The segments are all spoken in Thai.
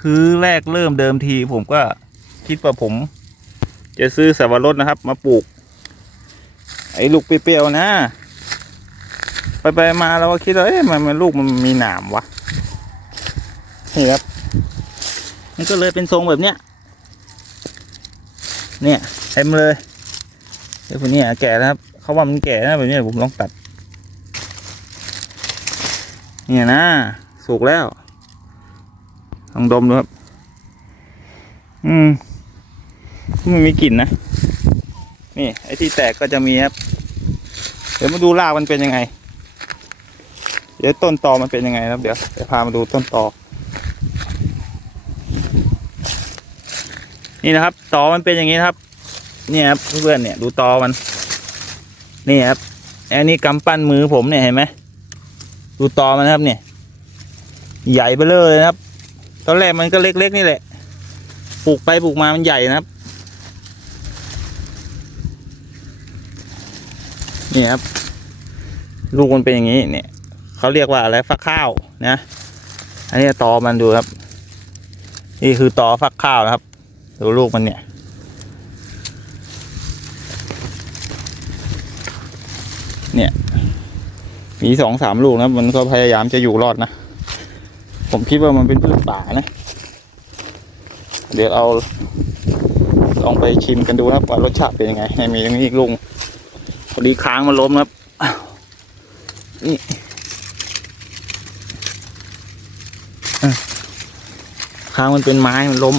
คือแรกเริ่มเดิมทีผมก็คิดว่าผม จะซื้อสับปะรดนะครับ มาปลูก ไอ้ลูกเปรี้ยวๆนะ ไปไปมาเราก็คิดว่าเอ๊ะมันมันลูกมันมีหนามวะนี่ครับ มันก็เลยเป็นทรงแบบเนี้ย เนี่ยเต็มเลยไอ้พวกเนี้แก่แล้วครับเขาว่ามันแก่นะแบบนี้ผมลองตัด เนี่ยนะ สุกแล้วลองดมดูครับ อืมมันมีกลิ่นนะ นี่ ไอ้ที่แตกก็จะมีครับ เดี๋ยวมาดูรากมันเป็นยังไง เดี๋ยวต้นตอมันเป็นยังไงครับ เดี๋ยวเดี๋ยวพามาดูต้นตอ นี่นะครับ ตอมันเป็นอย่างนี้นครับ เนี่ยครับเพื่อนเนี่ย ดูตอมัน นี่ครับ อันนี้กำปั้นมือผมเนี่ยเห็นไหม ดูตอมันครับเนี่ย ใหญ่ไปเลยนะครับ ตอนแรกมันก็เล็กๆนี่แหละ ปลูกไปปลูกมามันใหญ่นะครับ นี่ครับ ลูกมันเป็นอย่างนี้เนี่ยเขาเรียกว่าอะไรฟักข้าวนะ อันนี้ตอมันดูครับ นี่คือตอฟักข้าวนะครับ ดูลูกมันเนี่ยเนี่ย มีสองสามลูกนะ มันก็พยายามจะอยู่รอดนะ ผมคิดว่ามันเป็นพืชป่านะ เดี๋ยวเอาลองไปชิมกันดูนะครับว่ารสชาติเป็นยังไงให้มีตรงนี้อีกลุงพอดีค้างมันล้มครับ นี่ค้างมันเป็นไม้มันล้ม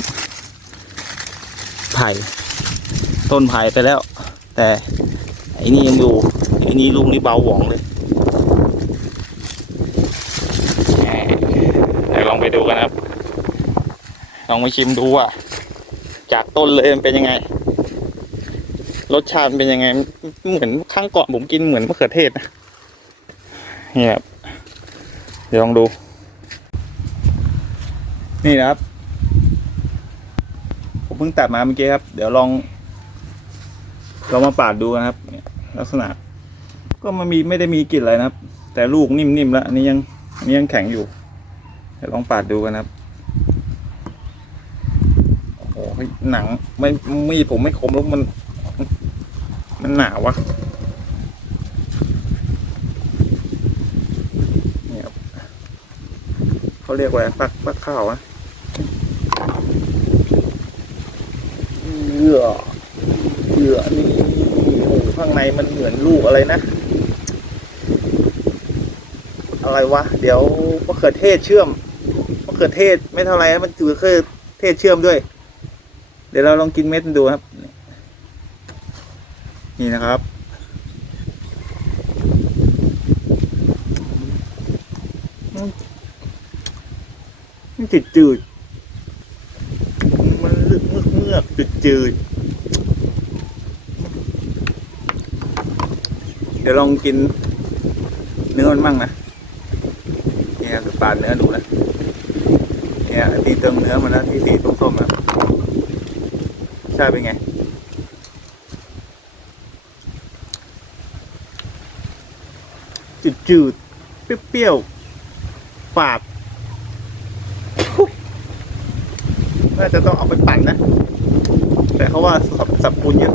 ไผ่ต้นไผ่ไปแล้ว แต่ไอ้นี่ยังอยู่ไอ้นี่ลูกนี่เบาหวองเลย เดี๋ยวลองไปดู กันนะครับ ลองมาชิมดูว่า จากต้นเลยมันเป็นยังไง รสชาติเป็นยังไง เหมือนข้างเก่อนผมกินเหมือนมะเขือเทศนะนี่ครับเดี๋ยวลองดู นี่นะครับ ผมเพิ่งตัดมาเมื่อกี้ครับ เดี๋ยวลองลองมาปาดดูนะครับ ลักษณะ ก็มันมีไม่ได้มีกลิ่นอะไรนะครับ แต่ลูกนิ่มๆแล้วอันนี้ยังอันนี้ยังแข็งอยู่ ดี๋ยวลองปาดดูกันนะครับ โอ้โหหนังไม่มีผมไม่คมแล้วมัน มันหนาวะนี่ครับเขาเรียกว่าอะไรฟักฟักข้าวอะเหยื่อเหยื่อนี่โอ้ข้างในมันเหมือนลูกอะไรนะ อะไรวะ เดี๋ยวมะเขือเทศเชื่อม ขือเทศไม่เท่าไรมันถือมะเขือเทศเชื่อมด้วย เดี๋ยวเราลองกินเม็ดดูครับ นี่นะครับ มันจืดจืดมันลึกเมือกเมือกจืดจืดเดี๋ยวลองกินเนื้อมันมั่งนะเนี่ยคือปาดเนื้อดูนะ เนี่ยที่เติมเนื้อมันนะที่สีส้มๆนะใช่เป็นไงจืดจืดๆเปรี้ยวๆฝาดน่าจะต้องเอาไปปั่นนะ แต่เขาว่าสับสับปูนเยอะ